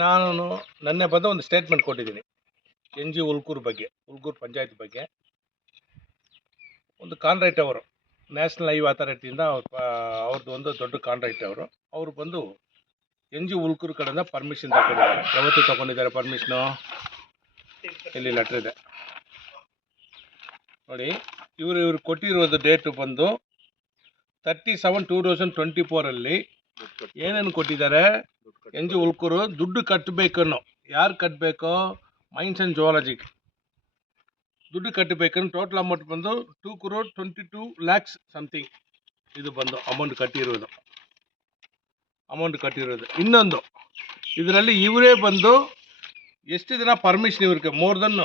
ನಾನು ನನ್ನ ಬಂದು ಒಂದು ಸ್ಟೇಟ್ಮೆಂಟ್ ಕೊಟ್ಟಿದ್ದೀನಿ. ಎನ್ ಜಿ ಉಲ್ಕೂರ್ ಬಗ್ಗೆ, ಉಲ್ಕೂರ್ ಪಂಚಾಯತ್ ಬಗ್ಗೆ. ಒಂದು ಕಾಂಟ್ರಾಕ್ಟ್ ಅವರು ನ್ಯಾಷನಲ್ ಹೈವೇ ಅಥಾರಿಟಿಯಿಂದ ಅವ್ರದ್ದು ಒಂದು ದೊಡ್ಡ ಕಾಂಟ್ರಾಕ್ಟ್ ಅವರು. ಅವರು ಬಂದು ಎನ್ ಜಿ ಉಲ್ಕೂರ್ ಕಡೆಯಿಂದ ಪರ್ಮಿಷನ್ ತಗೊಂಡಿದ್ದಾರೆ. ಯಾವತ್ತು ತಗೊಂಡಿದ್ದಾರೆ ಪರ್ಮಿಷನು ಇಲ್ಲಿ ಲೆಟ್ರ್ ಇದೆ. ನೋಡಿ, ಇವರು ಇವರು ಕೊಟ್ಟಿರೋದು ಡೇಟು ಬಂದು thirty seven two thousand twenty ಫೋರಲ್ಲಿ ಏನೇನು ಕೊಟ್ಟಿದ್ದಾರೆ? ಎನ್ ಜಿ ಉಲ್ಕೂರು ದುಡ್ಡು ಕಟ್ಟಬೇಕನ್ನೋ ಯಾರು ಕಟ್ಟಬೇಕು ಮೈನ್ಸ್ ಆ್ಯಂಡ್ ಜುವಾಲಜಿಗೆ ದುಡ್ಡು ಕಟ್ಟಬೇಕನ್ನು ಟೋಟಲ್ ಅಮೌಂಟ್ ಬಂದು two crore twenty two lakhs something ಇದು ಬಂದು ಅಮೌಂಟ್ ಕಟ್ಟಿರೋದು. ಅಮೌಂಟ್ ಕಟ್ಟಿರೋದು. ಇನ್ನೊಂದು. ಇದರಲ್ಲಿ ಇವರೇ ಬಂದು ಎಷ್ಟು ದಿನ ಪರ್ಮಿಷನ್ ಇವ್ರಿಗೆ? More than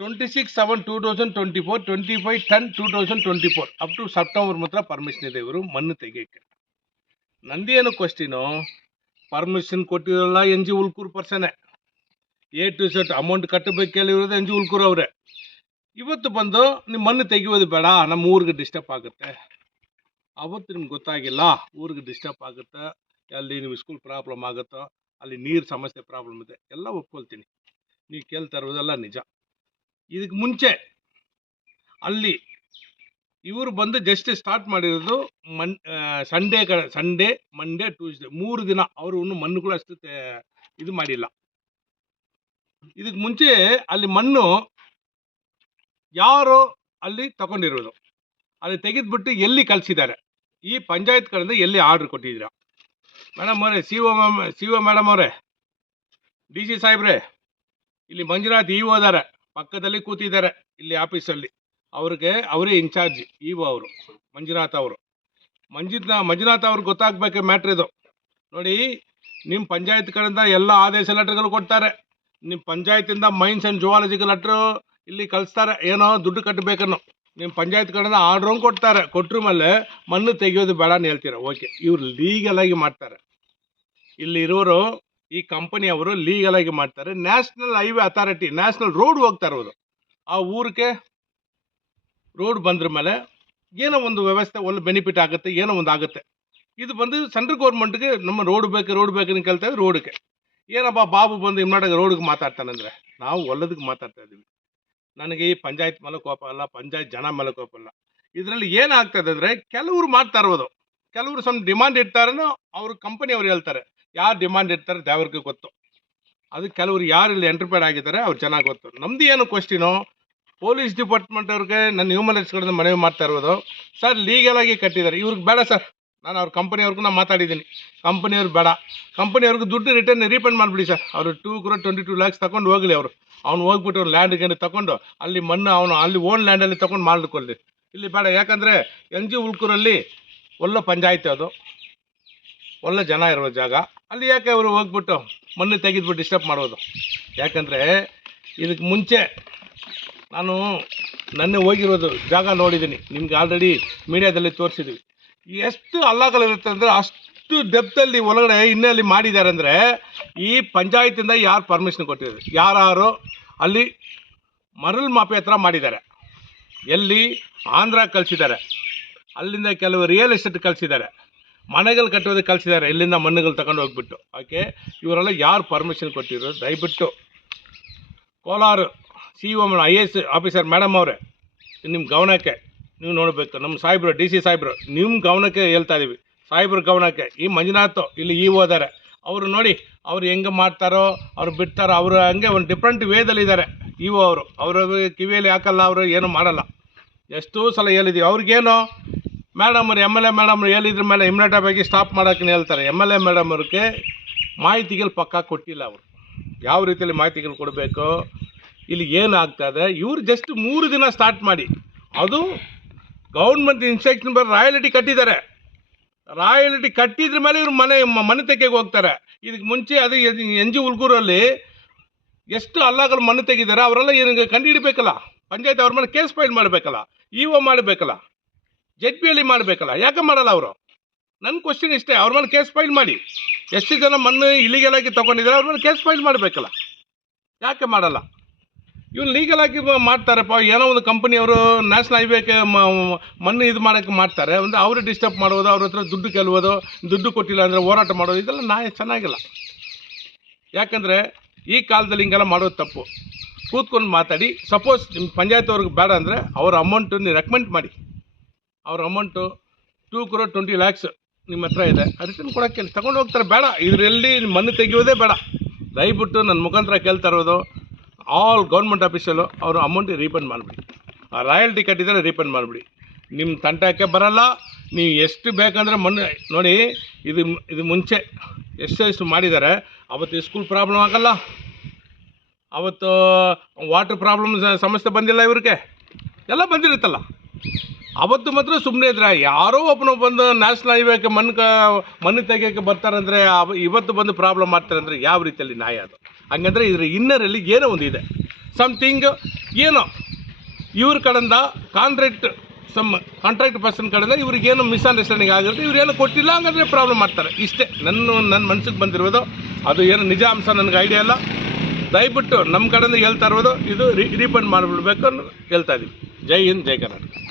twenty six seven two thousand twenty four twenty five ten two thousand twenty four up to September ಮಾತ್ರ ಪರ್ಮಿಷನ್ ಇದೆ ಇವರು ಮಣ್ಣು ತೆಗಿಯೋಕ್ಕೆ. ನಂದೇನು ಕ್ವಶ್ಚಿನು ಪರ್ಮಿಷನ್ ಕೊಟ್ಟಿರೋಲ್ಲ ಎನ್ ಜಿ ಉಲ್ಕೂರು ಪರ್ಸನೇ ಎ ಟು ಸೆಟ್ ಅಮೌಂಟ್ ಕಟ್ಟಬೇಕು ಕೇಳಿರೋದು ಎನ್ ಜಿ ಉಲ್ಕೂರ್ ಅವರೇ. ಇವತ್ತು ಬಂದು ನಿಮ್ಮ ಮಣ್ಣು ತೆಗಿಯೋದು ಬೇಡ, ನಮ್ಮ ಊರಿಗೆ ಡಿಸ್ಟರ್ಬ್ ಆಗುತ್ತೆ. ಅವತ್ತು ನಿಮ್ಗೆ ಗೊತ್ತಾಗಿಲ್ಲ, ಊರಿಗೆ ಡಿಸ್ಟರ್ಬ್ ಆಗುತ್ತೆ. ಅಲ್ಲಿ ನೀವು ಸ್ಕೂಲ್ ಪ್ರಾಬ್ಲಮ್ ಆಗುತ್ತೋ, ಅಲ್ಲಿ ನೀರು ಸಮಸ್ಯೆ ಪ್ರಾಬ್ಲಮ್ ಇದೆ, ಎಲ್ಲ ಒಪ್ಕೊಳ್ತೀನಿ. ನೀವು ಕೇಳ್ತಾ ಇರೋದೆಲ್ಲ ನಿಜ. ಇದಕ್ಕೆ ಮುಂಚೆ ಅಲ್ಲಿ ಇವರು ಬಂದು ಜಸ್ಟ್ ಸ್ಟಾರ್ಟ್ ಮಾಡಿರೋದು ಮನ್ ಸಂಡೇ ಕಡೆ ಸಂಡೇ ಮಂಡೇ ಟ್ಯೂಸ್ಡೇ ಮೂರು ದಿನ ಅವರು ಇನ್ನೂ ಮಣ್ಣು ಕೂಡ ಅಷ್ಟು ಇದು ಮಾಡಿಲ್ಲ. ಇದಕ್ಕೆ ಮುಂಚೆ ಅಲ್ಲಿ ಮಣ್ಣು ಯಾರು ಅಲ್ಲಿ ತಗೊಂಡಿರೋದು. ಅಲ್ಲಿ ತೆಗೆದುಬಿಟ್ಟು ಎಲ್ಲಿ ಕಳಿಸಿದ್ದಾರೆ? ಈ ಪಂಚಾಯತ್ ಕಡೆಯಿಂದ ಎಲ್ಲಿ ಆರ್ಡ್ರ್ ಕೊಟ್ಟಿದ್ದೀರಾ? ಮೇಡಮ್ ಅವರೇ C O ma'am C O madam ಅವರೇ ಡಿ ಸಿ ಸಾಹೇಬ್ರೆ, ಇಲ್ಲಿ ಮಂಜುನಾಥ್ ಇ ಓದಾರೆ, ಪಕ್ಕದಲ್ಲಿ ಕೂತಿದ್ದಾರೆ ಇಲ್ಲಿ ಆಫೀಸಲ್ಲಿ ಅವ್ರಿಗೆ ಅವರೇ ಇನ್ಚಾರ್ಜ್ ಇ ಒ ಅವರು, ಮಂಜುನಾಥ್ ಅವರು. ಮಂಜಿತ್ ಮಂಜುನಾಥ್ ಅವ್ರಿಗೆ ಗೊತ್ತಾಗಬೇಕು ಮ್ಯಾಟ್ರ್ ಇದು. ನೋಡಿ ನಿಮ್ಮ ಪಂಚಾಯತ್ ಕಡೆಯಿಂದ ಎಲ್ಲ ಆದೇಶ ಲೆಟ್ರ್ಗಳು ಕೊಡ್ತಾರೆ. ನಿಮ್ಮ ಪಂಚಾಯತಿಂದ ಮೈನ್ಸ್ ಆ್ಯಂಡ್ ಜುವಾಲಜಿಕಲ್ ಲೆಟ್ರು ಇಲ್ಲಿ ಕಳಿಸ್ತಾರೆ. ಏನೋ ದುಡ್ಡು ಕಟ್ಟಬೇಕನ್ನೋ ನಿಮ್ಮ ಪಂಚಾಯತ್ ಕಡೆಯಿಂದ ಆರ್ಡ್ರೂ ಕೊಡ್ತಾರೆ. ಕೊಟ್ಟರು ಮೇಲೆ ಮಣ್ಣು ತೆಗೆಯೋದು ಬೇಡ ಅಂತ ಹೇಳ್ತೀರ? ಓಕೆ ಇವ್ರು ಲೀಗಲ್ ಆಗಿ ಮಾಡ್ತಾರೆ. ಇಲ್ಲಿ ಇರೋರು, ಈ ಕಂಪನಿಯವರು ಲೀಗಲ್ ಆಗಿ ಮಾಡ್ತಾರೆ. National highway authority national road ಹೋಗ್ತಾ ಇರೋದು. ಆ ಊರಿಗೆ ರೋಡ್ ಬಂದ್ರ ಮೇಲೆ ಏನೋ ಒಂದು ವ್ಯವಸ್ಥೆ, ಒಳ್ಳೆ ಬೆನಿಫಿಟ್ ಆಗುತ್ತೆ, ಏನೋ ಒಂದು ಆಗುತ್ತೆ. ಇದು ಬಂದು ಸೆಂಟ್ರಲ್ ಗೌರ್ಮೆಂಟ್ಗೆ ನಮ್ಮ ರೋಡ್ ಬೇಕು ರೋಡ್ ಬೇಕು ಅಂತ ಕೇಳ್ತೇವೆ ರೋಡ್ಗೆ ಏನಪ್ಪ ಬಾಬು ಬಂದು ಇಮ್ನಾಡಾಗ ರೋಡ್ಗೆ ಮಾತಾಡ್ತಾನಂದ್ರೆ ನಾವು ಒಳ್ಳದಕ್ಕೆ ಮಾತಾಡ್ತಾ ಇದ್ದೀವಿ ನನಗೆ ಈ ಪಂಚಾಯತ್ ಮೇಲೆ ಕೋಪ ಅಲ್ಲ, ಪಂಚಾಯತ್ ಜನ ಮೇಲೆ ಕೋಪ ಅಲ್ಲ. ಇದರಲ್ಲಿ ಏನಾಗ್ತದೆ ಅಂದರೆ ಕೆಲವರು ಮಾಡ್ತಾ ಇರೋದು. ಕೆಲವರು ಸ್ವಲ್ಪ ಡಿಮಾಂಡ್ ಇಡ್ತಾರೋ ಅವ್ರ ಕಂಪನಿ ಅವ್ರು ಹೇಳ್ತಾರೆ. ಯಾರು ಡಿಮಾಂಡ್ ಇಡ್ತಾರೆ ದೇವ್ರಿಗೆ ಗೊತ್ತು. ಅದು ಕೆಲವರು ಯಾರು ಇಲ್ಲಿ ಎಂಟರ್ಪೇಡ್ ಆಗಿದ್ದಾರೆ ಅವ್ರು ಚೆನ್ನಾಗಿ ಗೊತ್ತು. ನಮ್ದು ಏನು ಕ್ವಶ್ಚಿನು ಪೊಲೀಸ್ ಡಿಪಾರ್ಟ್ಮೆಂಟ್ ಅವ್ರಿಗೆ ನನ್ನ ಹ್ಯೂಮನ್ ರೈಟ್ಸ್ ಕಡೆಯಿಂದ ಮನವಿ ಮಾಡ್ತಾ ಇರೋದು. ಸರ್ ಲೀಗಲ್ ಆಗಿ ಕಟ್ಟಿದ್ದಾರೆ. ಇವ್ರಿಗೆ ಬೇಡ ಸರ್. ನಾನು ಅವ್ರ ಕಂಪನಿಯವ್ರಿಗೂ ನಾನು ಮಾತಾಡಿದ್ದೀನಿ. ಕಂಪನಿಯವ್ರು ಬೇಡ. ಕಂಪನಿಯವ್ರಿಗೆ ದುಡ್ಡು ರಿಟರ್ನ್ ರೀಫಂಡ್ ಮಾಡಿಬಿಡಿ ಸರ್. ಅವರು two crore twenty two lakhs ತಗೊಂಡು ಹೋಗಲಿ ಅವರು. ಅವ್ನು ಹೋಗ್ಬಿಟ್ಟು ಅವ್ರು ಲ್ಯಾಂಡ್ ಗೇನ್ ತಗೊಂಡು ಅಲ್ಲಿ ಮಣ್ಣು ಅವನು ಅಲ್ಲಿ ಓನ್ ಲ್ಯಾಂಡಲ್ಲಿ ತಗೊಂಡು ಮಾಡ್ಕೊಳ್ಳಿ ಇಲ್ಲಿ ಬೇಡ. ಯಾಕಂದರೆ ಎನ್ ಜಿ ಉಳ್ಕೂರಲ್ಲಿ ಒಳ್ಳೆ ಪಂಚಾಯತಿ ಅದು. ಒಳ್ಳೆ ಜನ ಇರೋ ಜಾಗ. ಅಲ್ಲಿ ಯಾಕೆ ಅವರು ಹೋಗ್ಬಿಟ್ಟು ಮಣ್ಣು ತೆಗೆದ್ಬಿಟ್ಟು ಡಿಸ್ಟರ್ಬ್ ಮಾಡೋದು? ಯಾಕಂದರೆ ಇದಕ್ಕೆ ಮುಂಚೆ ನಾನು ನನ್ನ ಹೋಗಿರೋದು ಜಾಗ ನೋಡಿದ್ದೀನಿ. ನಿಮ್ಗೆ ಆಲ್ರೆಡಿ ಮೀಡಿಯಾದಲ್ಲಿ ತೋರಿಸಿದ್ದೀವಿ ಎಷ್ಟು ಹಳ್ಳಗಳಿರುತ್ತೆ ಅಂದರೆ ಅಷ್ಟು ಡೆಪ್ತಲ್ಲಿ ಒಳಗಡೆ ಇನ್ನಲ್ಲಿ ಮಾಡಿದ್ದಾರೆ ಅಂದರೆ ಈ ಪಂಚಾಯತಿಂದ ಯಾರು ಪರ್ಮಿಷನ್ ಕೊಟ್ಟಿದ್ದಾರೆ ಯಾರು ಅಲ್ಲಿ ಮರಳು ಮಾಪೆ ಹತ್ರ ಮಾಡಿದ್ದಾರೆ. ಎಲ್ಲಿ ಆಂಧ್ರ ಕಳಿಸಿದ್ದಾರೆ. ಅಲ್ಲಿಂದ ಕೆಲವು ರಿಯಲ್ ಎಸ್ಟೇಟ್ ಕಳಿಸಿದ್ದಾರೆ. ಮನೆಗಳು ಕಟ್ಟೋದು ಕಳಿಸಿದ್ದಾರೆ. ಇಲ್ಲಿಂದ ಮಣ್ಣುಗಳು ತಗೊಂಡು ಹೋಗ್ಬಿಟ್ಟು. ಓಕೆ ಇವರೆಲ್ಲ ಯಾರು ಪರ್ಮಿಷನ್ ಕೊಟ್ಟಿದ್ರು ದಯವಿಟ್ಟು Kolar C O I A S officer madam ಅವರೇ ನಿಮ್ಮ ಗಮನಕ್ಕೆ ನೀವು ನೋಡಬೇಕು. ನಮ್ಮ ಸಾಹೇಬ್ರು ಡಿ ಸಿ ಸಾಹೇಬ್ರು ನಿಮ್ಮ ಗಮನಕ್ಕೆ ಹೇಳ್ತಾ ಇದ್ದೀವಿ ಸಾಹೇಬ್ರ ಗಮನಕ್ಕೆ ಈ ಮಂಜುನಾಥ್ ಇಲ್ಲಿ ಈ ಓದಾರೆ ಅವರು ನೋಡಿ, ಅವ್ರು ಹೆಂಗೆ ಮಾಡ್ತಾರೋ, ಅವ್ರು ಬಿಡ್ತಾರೋ, ಅವರು ಹಂಗೆ ಒಂದು ಡಿಫ್ರೆಂಟ್ ವೇದಲ್ಲಿ ಇದ್ದಾರೆ ಓ ಅವರು. ಅವರು ಕಿವಿಯಲ್ಲಿ ಹಾಕಲ್ಲ, ಅವರು ಏನೂ ಮಾಡಲ್ಲ. ಎಷ್ಟೋ ಸಲ ಹೇಳಿದ್ದೀವಿ ಅವ್ರಿಗೇನು ಮೇಡಮ್ ಅವ್ರು ಎಂ ಎಲ್ ಎ ಮೇಡಮ್ ಹೇಳಿದ್ರ ಮೇಲೆ ಇಮ್ಮಿಡಿಯೇಟಾಗಿ ಆಗಿ ಸ್ಟಾಪ್ ಮಾಡೋಕ್ಕೆ ಹೇಳ್ತಾರೆ. ಎಂ ಎಲ್ ಎ ಮೇಡಮ್ ಅವ್ರಿಗೆ ಮಾಹಿತಿಗಳು ಪಕ್ಕಾ ಕೊಟ್ಟಿಲ್ಲ ಅವರು. ಯಾವ ರೀತಿಯಲ್ಲಿ ಮಾಹಿತಿಗಳು ಕೊಡಬೇಕು? ಇಲ್ಲಿ ಏನಾಗ್ತದೆ, ಇವ್ರು ಜಸ್ಟ್ ಮೂರು ದಿನ ಸ್ಟಾರ್ಟ್ ಮಾಡಿ. ಅದು ಗೌರ್ಮೆಂಟ್ ಇನ್ಸ್ಟ್ರಕ್ಷನ್ ಬರೋ ರಾಯಲಿಟಿ ಕಟ್ಟಿದ್ದಾರೆ. ರಾಯಲಿಟಿ ಕಟ್ಟಿದ್ರ ಮೇಲೆ ಇವ್ರು ಮನೆ ಮನೆ ತೆಗೆಗೆ ಹೋಗ್ತಾರೆ. ಇದಕ್ಕೆ ಮುಂಚೆ ಅದು ಎನ್ ಜಿ ಉಲ್ಗೂರಲ್ಲಿ ಎಷ್ಟು ಅಲ್ಲಾಗಲು ಮಣ್ಣು ತೆಗಿದ್ದಾರೆ, ಅವರೆಲ್ಲ ಏನು ಕಂಡುಹಿಡಬೇಕಲ್ಲ? ಪಂಚಾಯತ್ ಅವ್ರ ಮೇಲೆ ಕೇಸ್ ಫೈಲ್ ಮಾಡಬೇಕಲ್ಲ? ಇ ಒ ಮಾಡಬೇಕಲ್ಲ? ಜೆಡ್ ಪಿ ಅಲ್ಲಿ ಮಾಡಬೇಕಲ್ಲ? ಯಾಕೆ ಮಾಡಲ್ಲ ಅವರು? ನನ್ನ ಕ್ವಶನ್ ಇಷ್ಟೇ, ಅವ್ರ ಮೇಲೆ ಕೇಸ್ ಫೈಲ್ ಮಾಡಿ. ಎಷ್ಟು ಜನ ಮಣ್ಣು ಇಲಿಗಲ್ ತಗೊಂಡಿದ್ದಾರೆ ತೊಗೊಂಡಿದ್ದಾರೆ ಅವ್ರ ಮೇಲೆ ಕೇಸ್ ಫೈಲ್ ಮಾಡಬೇಕಲ್ಲ? ಯಾಕೆ ಮಾಡಲ್ಲ? ಇವ್ರು ಲೀಗಲ್ ಆಗಿ ಮಾಡ್ತಾರಪ್ಪ. ಏನೋ ಒಂದು ಕಂಪನಿಯವರು ನ್ಯಾಷನಲ್ ಹೈವೇಗೆ ಮಣ್ಣು ಇದು ಮಾಡೋಕ್ಕೆ ಮಾಡ್ತಾರೆ. ಒಂದು ಅವರು ಡಿಸ್ಟರ್ಬ್ ಮಾಡೋದು ಅವ್ರ ಹತ್ರ ದುಡ್ಡು ಕೆಲವೋದು ದುಡ್ಡು ಕೊಟ್ಟಿಲ್ಲ ಅಂದರೆ ಹೋರಾಟ ಮಾಡೋದು, ಇದೆಲ್ಲ ನಾ ಚೆನ್ನಾಗಿಲ್ಲ. ಯಾಕಂದರೆ ಈ ಕಾಲದಲ್ಲಿ ಹಿಂಗೆಲ್ಲ ಮಾಡೋದು ತಪ್ಪು. ಕೂತ್ಕೊಂಡು ಮಾತಾಡಿ ಸಪೋಸ್ ನಿಮ್ಮ ಪಂಚಾಯತ್ ಅವ್ರಿಗೆ ಬೇಡ ಅಂದರೆ ಅವ್ರ ಅಮೌಂಟು ನೀವು ರೆಕಮೆಂಡ್ ಮಾಡಿ. ಅವ್ರ amount two crore twenty lakhs ನಿಮ್ಮ ಹತ್ರ ಇದೆ. ಅದಕ್ಕೆ ಕೊಡೋಕ್ಕೆ ತಗೊಂಡು ಹೋಗ್ತಾರೆ. ಬೇಡ. ಇದರಲ್ಲಿ ಮಣ್ಣು ತೆಗೆಯೋದೇ ಬೇಡ. ದಯವಿಟ್ಟು ನನ್ನ ಮುಖಾಂತರ ಕೇಳ್ತಾ ಇರೋದು. ಆಲ್ ಗೌರ್ಮೆಂಟ್ ಆಫೀಸಲ್ಲು ಅವರು ಅಮೌಂಟ್ ರೀಫಂಡ್ ಮಾಡಿಬಿಡಿ. ಆ ರಾಯಲ್ಟಿ ಕಟ್ಟಿದರೆ ರೀಫಂಡ್ ಮಾಡಿಬಿಡಿ. ನಿಮ್ಮ ತಂಟಕ್ಕೆ ಬರಲ್ಲ, ನೀವು ಎಷ್ಟು ಬೇಕಂದರೆ ಮೊನ್ನೆ ನೋಡಿ, ಇದು ಇದು ಮುಂಚೆ ಎಷ್ಟು ಎಷ್ಟು ಮಾಡಿದ್ದಾರೆ, ಅವತ್ತು ಸ್ಕೂಲ್ ಪ್ರಾಬ್ಲಮ್ ಆಗಲ್ಲ. ಅವತ್ತು ವಾಟರ್ ಪ್ರಾಬ್ಲಮ್ ಸಮಸ್ಯೆ ಬಂದಿಲ್ಲ ಇವ್ರಿಗೆ. ಎಲ್ಲ ಬಂದಿರುತ್ತಲ್ಲ. ಅವತ್ತು ಮಾತ್ರ ಸುಮ್ಮನೆ ಇದ್ರೆ, ಯಾರೋ ಒಬ್ಬನು ಬಂದು ನ್ಯಾಷನಲ್ ಹೈವೇಗೆ ಮಣ್ಣು ಮಣ್ಣು ತೆಗಿಯೋಕ್ಕೆ ಬರ್ತಾರಂದರೆ ಇವತ್ತು ಬಂದು ಪ್ರಾಬ್ಲಮ್ ಮಾಡ್ತಾರೆ ಅಂದರೆ ಯಾವ ರೀತಿಯಲ್ಲಿ ನ್ಯಾಯ ಅದು? ಹಂಗಂದ್ರೆ ಇದ್ರ ಇನ್ನರಲ್ಲಿ ಏನೋ ಒಂದು ಇದೆ ಸಮಥಿಂಗ್ ಏನೋ. ಇವ್ರ ಕಡೆಯಿಂದ ಕಾಂಟ್ರಾಕ್ಟ್ ಸಮ್ ಕಾಂಟ್ರಾಕ್ಟ್ ಪರ್ಸನ್ ಕಡೆಯಿಂದ ಇವ್ರಿಗೇನು ಮಿಸ್ಅಂಡರ್ಸ್ಟ್ಯಾಂಡಿಂಗ್ ಆಗಿರುತ್ತೆ, ಇವ್ರೇನು ಕೊಟ್ಟಿಲ್ಲ, ಹಂಗಂದ್ರೆ ಪ್ರಾಬ್ಲಮ್ ಮಾಡ್ತಾರೆ. ಇಷ್ಟೇ. ನನ್ನ ನನ್ನ ಮನ್ಸಿಗೆ ಬಂದಿರೋದು, ಅದು ಏನು ನಿಜ ಅಂಶ, ನನಗೆ ಐಡಿಯಾ ಇಲ್ಲ. ದಯವಿಟ್ಟು ನಮ್ಮ ಕಡೆಯಿಂದ ಹೇಳ್ತಾ ಇರೋದು, ಇದು ರೀಫಂಡ್ ಮಾಡಿಬಿಡ್ಬೇಕು ಹೇಳ್ತಾ ಇದ್ದೀವಿ ಜೈ ಹಿಂದ್, ಜೈ ಕರ್ನಾಟಕ.